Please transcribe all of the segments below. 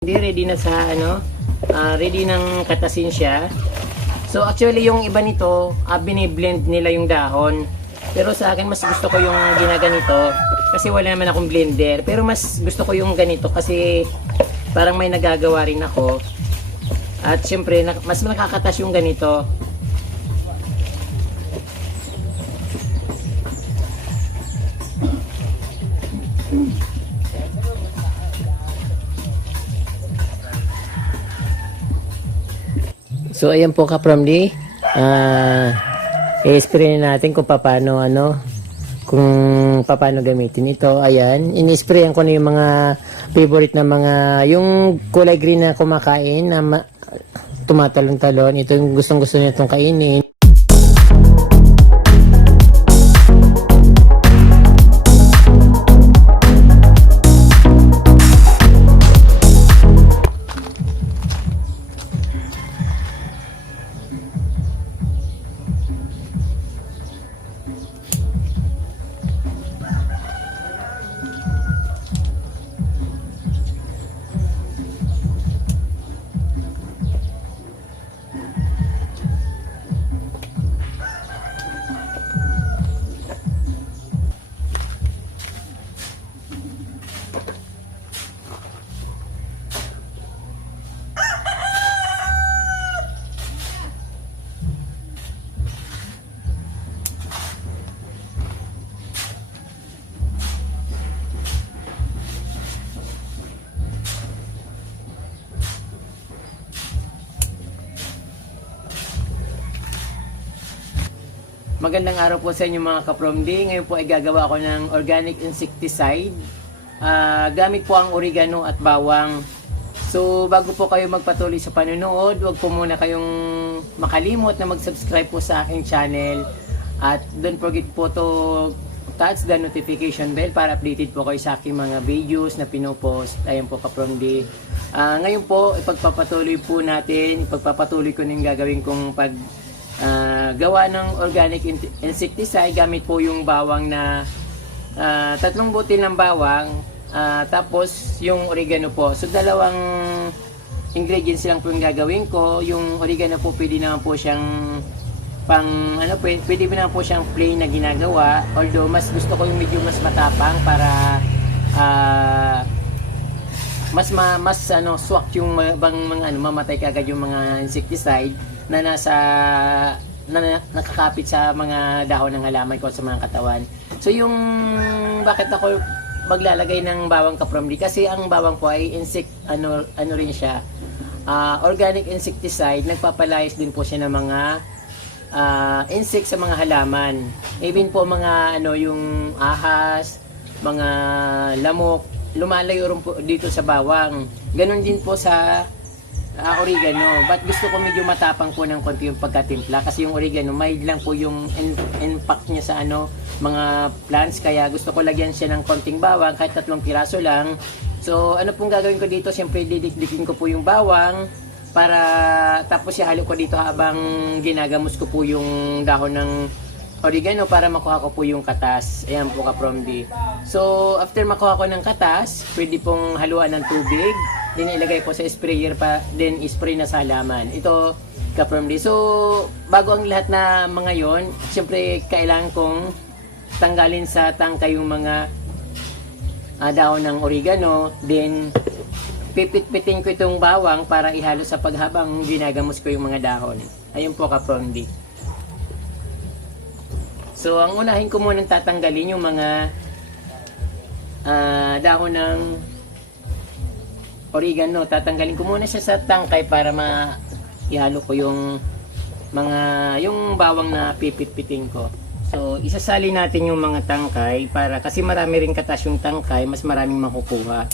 Hindi ready na sa ano, ready ng katasin siya. So actually yung iba nito, biniblend nila yung dahon. Pero sa akin mas gusto ko yung ginaganito kasi wala naman akong blender. Pero mas gusto ko yung ganito kasi parang may nagagawa rin ako. At syempre mas nakakatas yung ganito. So ayan po ka-Promly, i-spray natin kung paano gamitin ito. Ayan, in-sprayan ko na yung mga favorite na mga, yung kulay green na kumakain na tumatalon-talon. Ito yung gustong-gusto niya itong kainin. Magandang araw po sa inyo mga ka-Promly. Ngayon po ay gagawa ako ng organic insecticide. Gamit po ang oregano at bawang. So bago po kayo magpatuloy sa panonood, huwag po muna kayong makalimot na mag-subscribe po sa aking channel. At don't forget po to touch the notification bell para updated po kayo sa aking mga videos na pinopost. Ayan po ka-Promly. Ngayon po, ipagpapatuloy ko ng gagawin kong gawa ng organic insecticide. Gamit po yung bawang na 3 butil ng bawang, tapos yung oregano po. So dalawang ingredients lang po yung gagawin ko. Yung oregano po pwede naman po siyang pwede naman po siyang plain na ginagawa, although mas gusto ko yung medyo mas matapang para swak yung mamatay kagad yung mga insecticide na nakakapit sa mga dahon ng halaman ko sa mga katawan. So yung bakit ako maglalagay ng bawang ka-Promly, kasi ang bawang po ay rin siya, organic insecticide. Nagpapalayas din po siya ng mga insect sa mga halaman. Even po mga yung ahas, mga lamok, lumalayo rin po dito sa bawang. Ganon din po sa oregano. But gusto ko medyo matapang po ng konti yung pagkatimpla kasi yung oregano mild lang po yung impact niya sa mga plants, kaya gusto ko lagyan siya ng konting bawang kahit 3 piraso lang. So ano pong gagawin ko dito, siyempre didikdikin ko po yung bawang para tapos ihalo ko dito habang ginagamos ko po yung dahon ng oregano para makuha ko po yung katas. Ayan po ka-Promly. So after makuha ko ng katas, pwede pong haluan ng tubig, then ilagay po sa sprayer then spray na sa halaman. Ito ka-Promly. So bago ang lahat na mga yon, siyempre kailangan kong tanggalin sa tangka yung mga dahon ng oregano, then pipit-pitin ko itong bawang para ihalo sa paghabang ginagamos ko yung mga dahon. Ayun po ka-Promly. So ang unahin ko muna tatanggalin yung mga dahon ng oregano. Tatanggalin ko muna siya sa tangkay para ihalo ko yung bawang na pipit-pitin ko. So isasali natin yung mga tangkay kasi marami rin katas yung tangkay, mas maraming makukuha.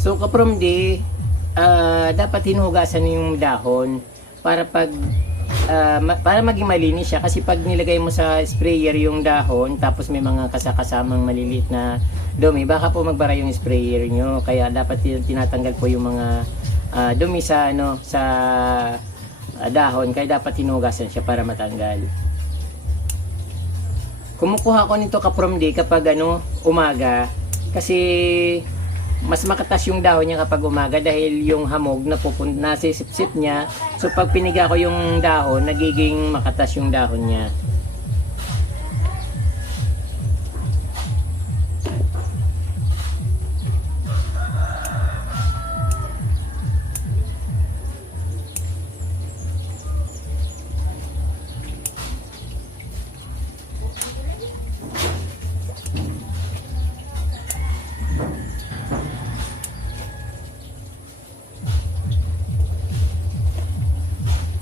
So kaprom di, dapat hinugasan yung dahon para para maging malinis siya, kasi pag nilagay mo sa sprayer yung dahon tapos may mga kasakasamang maliliit na dumi, baka po magbara yung sprayer nyo. Kaya dapat tinatanggal po yung mga dumi sa dahon, kaya dapat hinugasan siya para matanggal. Kumukuha ko nito kaprom di kapag umaga, kasi mas makatas yung dahon niya kapag umaga dahil yung hamog na nasisipsip niya. So pag piniga ko yung dahon, nagiging makatas yung dahon niya.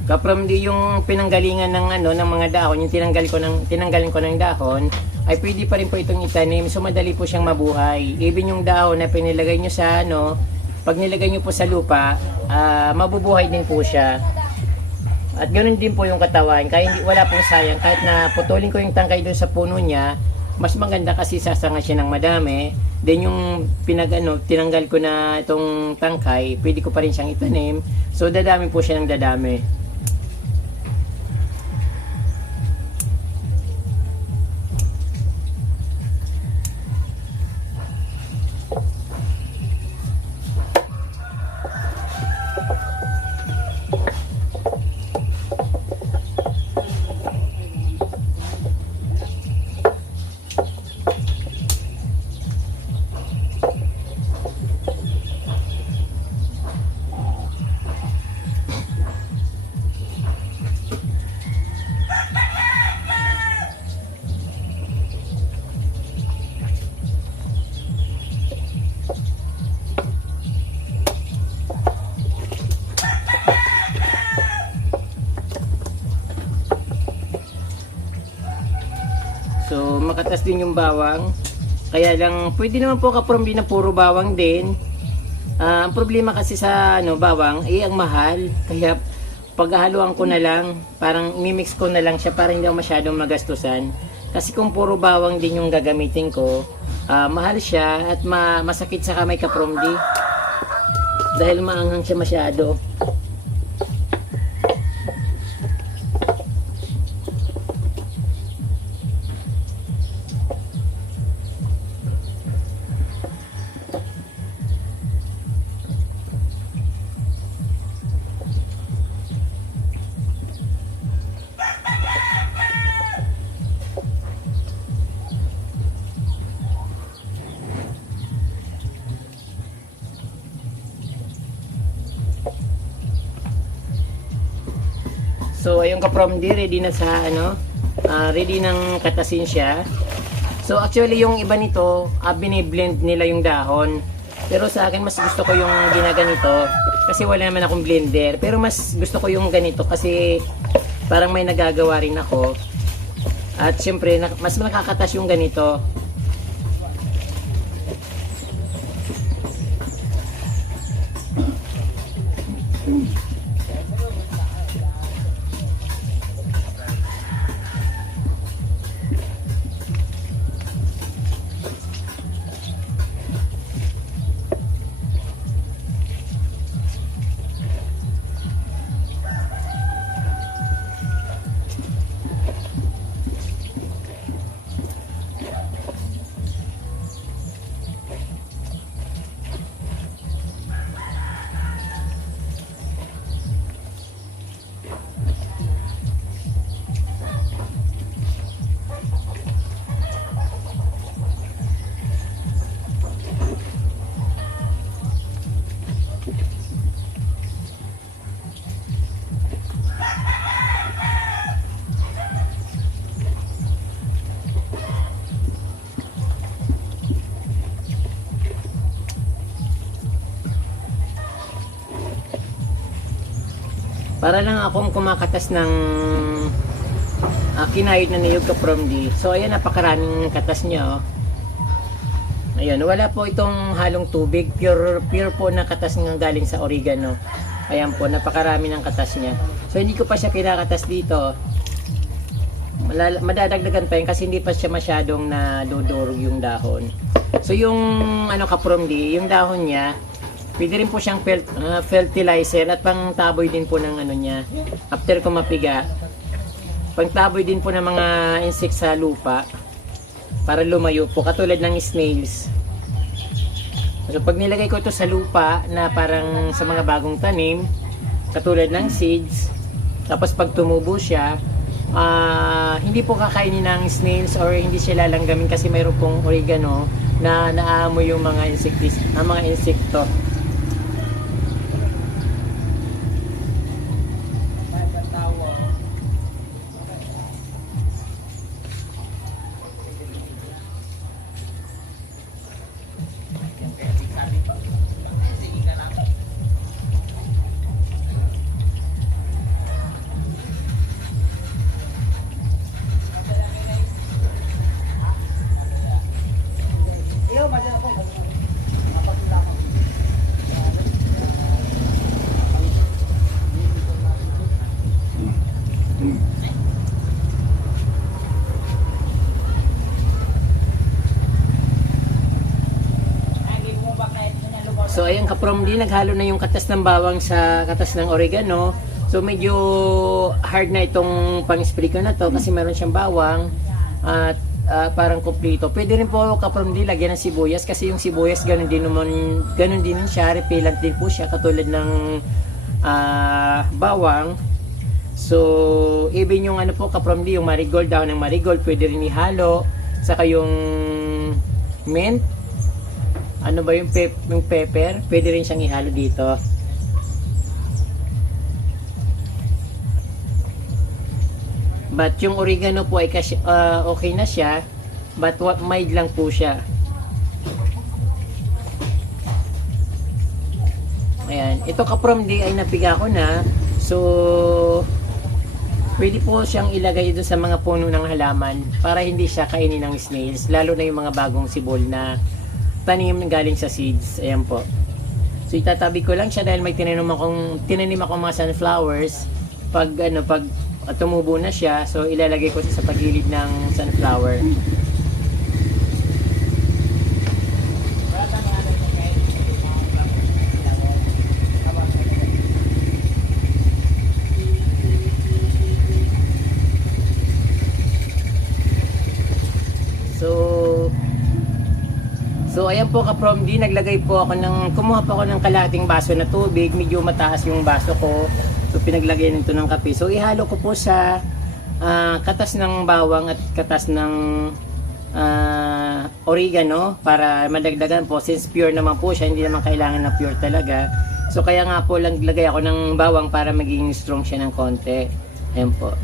Kaprom di yung pinanggalingan ng ng mga dahon, yung tinanggalin ko ng dahon, ay pwede pa rin po itong itanim. So madali po siyang mabuhay. Even yung dahon na pinilagay nyo sa pag nilagay nyo po sa lupa, mabubuhay din po siya. At ganoon din po yung katawan, kaya wala pong sayang. Kahit na putulin ko yung tangkay doon sa puno niya, mas maganda kasi sasanga siya ng madami. Then yung tinanggal ko na itong tangkay, pwede ko pa rin siyang itanim. So dadami po siya ng dadami. So makatas din yung bawang. Kaya lang pwede naman po kaprom din na puro bawang din. Ang problema kasi sa bawang ay ang mahal. Kaya paghahaluan ko na lang, parang mimix ko na lang siya para hindi ako masyadong magastusan. Kasi kung puro bawang din yung gagamitin ko, mahal siya at masakit sa kamay kaprom di. Dahil maanghang siya masyado. So ayun kaprom di, ready na sa ready nang katasin siya. So actually yung iba nito, biniblend nila yung dahon. Pero sa akin mas gusto ko yung ginaganito kasi wala naman akong blender. Pero mas gusto ko yung ganito kasi parang may nagagawa rin ako. At syempre mas nakakatas yung ganito. Para lang akong kumakatas ng kinayod na niyog kaprom di. So ayan, napakaraming katas niya. Ayun, wala po itong halong tubig. Pure po na katas ng galing sa oregano. Ayan po, napakarami ng katas niya. So, hindi ko pa siya kinakatas dito. Madadagdagan pa yun kasi hindi pa siya masyadong nadudurog yung dahon. So, yung kapromdi, yung dahon niya, pwede rin po siyang fertilizer at pang taboy din po ng niya. After ko mapiga, pang taboy din po ng mga insects sa lupa. Para lumayo po, katulad ng snails. So pag nilagay ko ito sa lupa na parang sa mga bagong tanim, katulad ng seeds, tapos pag tumubo siya, hindi po kakainin ng snails or hindi siya lalanggamin kasi mayroon pong oregano na naamoy yung mga insekto. So ayan kapromdi, naghalo na yung katas ng bawang sa katas ng oregano. So medyo hard na itong pang-spray ko na to kasi meron siyang bawang at parang kompleto. Pwede rin po kapromdi lagyan ng sibuyas kasi yung sibuyas ganun din siya, repellent din po siya katulad ng bawang. So even yung kapromdi, yung marigold, dahon ng marigold pwede rin ihalo, saka yung mint, yung pepper, pwede rin siyang ihalo dito. But yung oregano po ay okay na siya, but mild lang po siya. Ayan, ito kapromdi ay napiga ko na. So pwede po siyang ilagay doon sa mga puno ng halaman para hindi siya kainin ng snails, lalo na yung mga bagong sibol na tanim galing sa seeds. Ayan po. So itatabi ko lang siya dahil may tinanim akong mga sunflowers. Pag tumubo na siya, so ilalagay ko siya sa pagilid ng sunflower. So ayan po kapromdi, kumuha pa ako ng kalahating baso na tubig, medyo mataas yung baso ko. So pinaglagay nito ng kape. So ihalo ko po sa katas ng bawang at katas ng oregano para madagdagan po, since pure naman po siya, hindi naman kailangan na pure talaga. So kaya nga po lang lagay ako ng bawang para maging strong siya ng konti. Ayan po.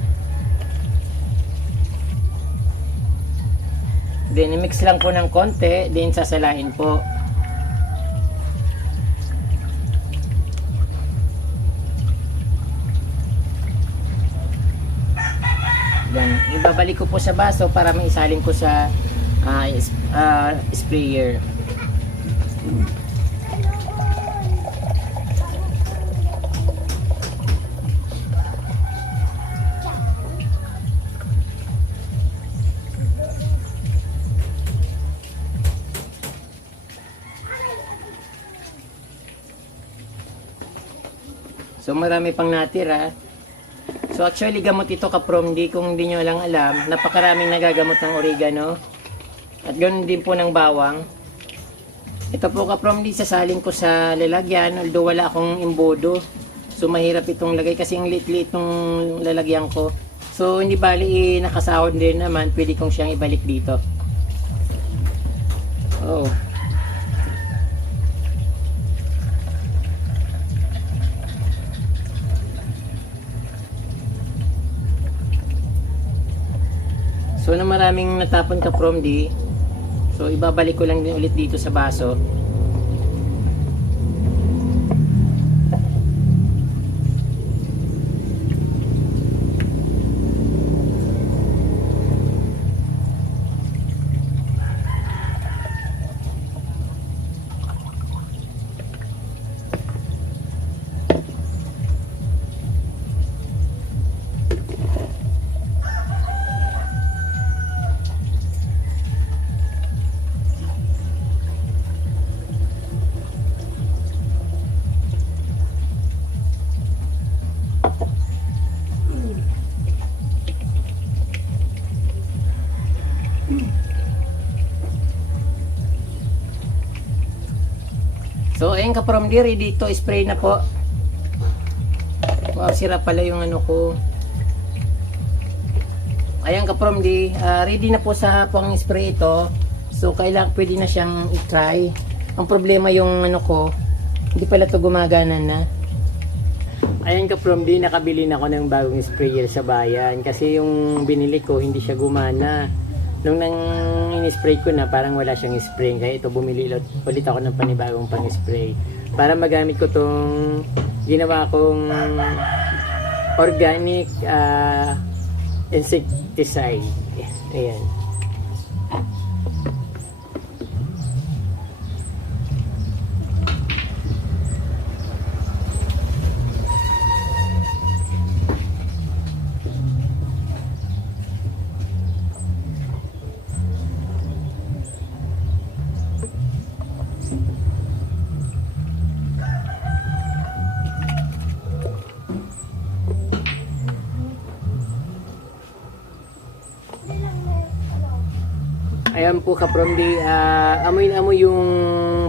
Then, i-mix lang po ng konti, then sasalain po. Then, ibabalik ko po sa baso para maisalin ko sa sprayer. So marami pang natira. So actually gamot ito kapromdi, kung hindi nyo lang alam, napakaraming nagagamot ng oregano. At ganoon din po ng bawang. Ito po kapromdi, sasalin ko sa lalagyan, although wala akong imbodo. So mahirap itong lagay kasi yung liit-liit ng lalagyan ko. So hindi bali nakasahod din naman, pwede kong siyang ibalik dito. Oh. So na maraming natapon kapromdi, so ibabalik ko lang din ulit dito sa baso. So ayun ka from there, dito spray na po. Wow, sira pala yung ano ko. Ayan ka from the ready na po sa pang spray ito. So kailangan pwede na siyang i-try. Ang problema yung ano ko, hindi pala to gumagana na. Ayan ka from the nakabili na ako ng bagong sprayer sa bayan kasi yung binili ko hindi siya gumana. Nung nang in-spray ko na parang wala siyang spray, kaya ito bumili ulit ako ng panibagong pang-spray para magamit ko tong ginawa kong organic insecticide. Ayan. Ayan po ka from the amoy na amoy yung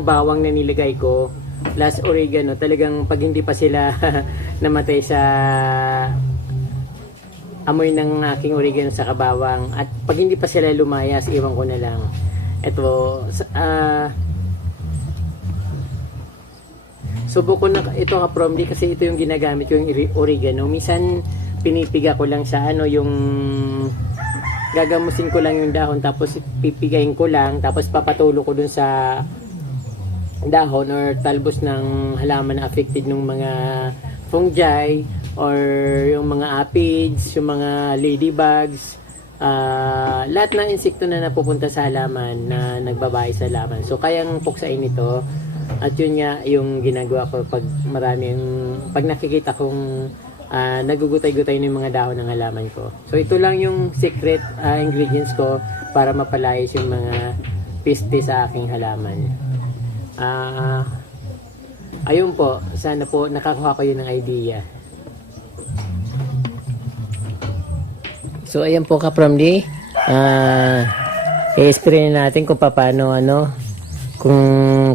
bawang na nilagay ko plus oregano. Talagang pag hindi pa sila namatay sa amoy ng aking oregano sa kabawang at pag hindi pa sila lumayas, iwan ko na lang. Ito subok ko na ito ka from the kasi ito yung ginagamit ko yung oregano. Minsan pinipiga ko lang sa ano yung gagamusin ko lang yung dahon tapos pipigayin ko lang tapos papatulo ko dun sa dahon or talbos ng halaman na affected ng mga fungi or yung mga aphids, yung mga ladybugs, lahat ng insekto na napupunta sa halaman na nagbabahay sa halaman. So kayang puksain ito at yun nga yung ginagawa ko pag pag nakikita kong nagugutay-gutay ng mga dahon ng halaman ko. So ito lang yung secret ingredients ko para mapalayas yung mga peste sa aking halaman. Ayun po, sana po nakakuha kayo ng idea. So ayan po ka from the i-spray na natin kung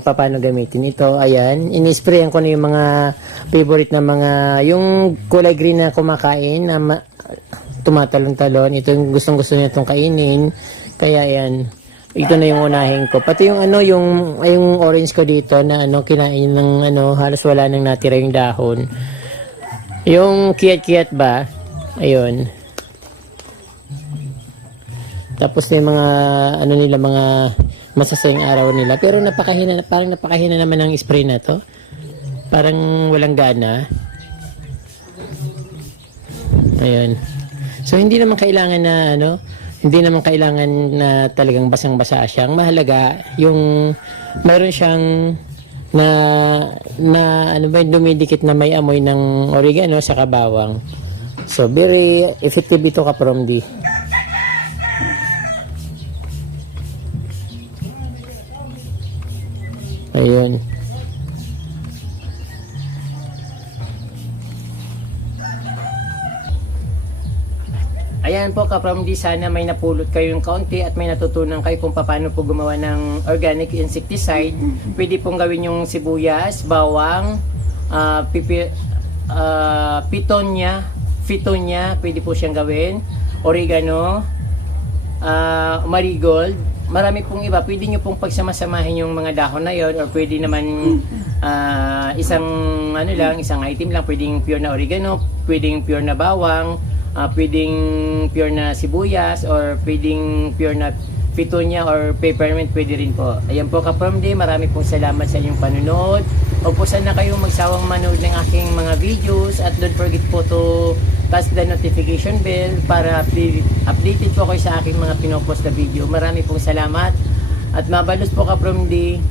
paano gamitin ito. Ayan, in-sprayan ko na yung mga favorite na mga yung kulay green na kumakain na tumatalon-talon. Ito yung gustong-gusto niya itong kainin. Kaya ayan, ito na yung unahin ko. Pati yung yung orange ko dito na kinain ng halos wala nang natira yung dahon. Yung kiyat-kiyat ba? Ayun. Tapos na yung mga nila mga masasayang araw nila. Pero parang napakahina naman ng spray na to. Parang walang gana. Ayun. So hindi naman kailangan na talagang basang-basa siya. Ang mahalaga yung mayroon siyang dumidikit na may amoy ng oregano sa kabawang. So very effective ito ka from the ayun. Ayan po ka from the sana may napulot kayong kaunti at may natutunan kayo kung paano po gumawa ng organic insecticide. Pwede pong gawin yung sibuyas, bawang, pitonya, pwede po siyang gawin, oregano, marigold. Marami pong iba, pwede nyo pong pagsamasamahin yung mga dahon na yon or pwede naman isang item lang, pwedeng pure na oregano, pwedeng pure na bawang, pwedeng pure na sibuyas or pwedeng pure na pitonya or peppermint, pwede rin po. Ayan po ka from day, marami pong salamat sa inyong panunood. Huwag po sana kayong magsawang manood ng aking mga videos at don't forget po to task the notification bell para updated po kayo sa aking mga pinopost na video. Marami pong salamat at mabalos po ka from day.